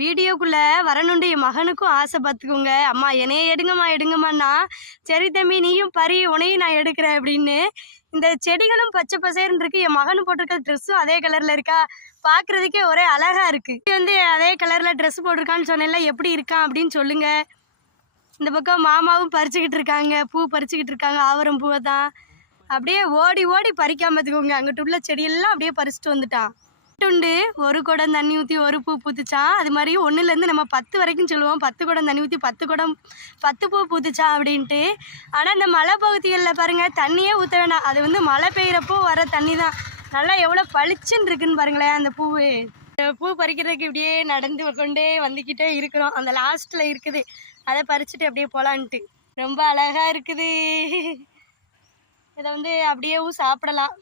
வீடியோக்குள்ளே வரணுண்டு என் மகனுக்கும் ஆசை பார்த்துக்கோங்க. அம்மா என்னைய எடுங்கம்மான்னா, சரி தம்பி நீயும் பறி உனையும் நான் எடுக்கிறேன் அப்படின்னு. இந்த செடிகளும் பச்சை பசேர்னு இருக்குது. என் மகனு போட்டிருக்க ட்ரெஸ்ஸும் அதே கலரில் இருக்கா, பார்க்குறதுக்கே ஒரே அழகாக இருக்குது. வந்து அதே கலரில் ட்ரெஸ் போட்டிருக்கான்னு சொன்னேன்ல, எப்படி இருக்கான் அப்படின்னு சொல்லுங்கள். இந்த பக்கம் மாமாவும் பறிச்சுக்கிட்டு இருக்காங்க, பூ பறிச்சுக்கிட்டு இருக்காங்க, ஆவரம் பூவை தான். அப்படியே ஓடி ஓடி பறிக்காம பார்த்துக்கோங்க. அங்கிட்டு உள்ள செடியெல்லாம் அப்படியே பறிச்சுட்டு வந்துட்டான். உண்டு ஒரு குடம் தண்ணி ஊற்றி ஒரு பூ பூத்துச்சான். அது மாதிரி 1லேருந்து நம்ம 10 வரைக்கும் சொல்லுவோம். 10 குடம் தண்ணி ஊற்றி 10 பூ பூத்துச்சான் அப்படின்ட்டு. ஆனால் இந்த மழை பகுதிகளில் பாருங்கள், தண்ணியே ஊற்ற வேணாம். அது வந்து மழை பெய்கிறப்போ வர தண்ணி தான். நல்லா எவ்வளோ பளிச்சுன்னு இருக்குன்னு பாருங்களேன் அந்த பூவு. பூ பறிக்கிறதுக்கு இப்படியே நடந்து கொண்டே வந்துக்கிட்டே இருக்கிறோம். அந்த லாஸ்ட்டில் இருக்குது, அதை பறிச்சுட்டு அப்படியே போகலான்ட்டு. ரொம்ப அழகாக இருக்குது. இதை வந்து அப்படியேவும் சாப்பிடலாம்.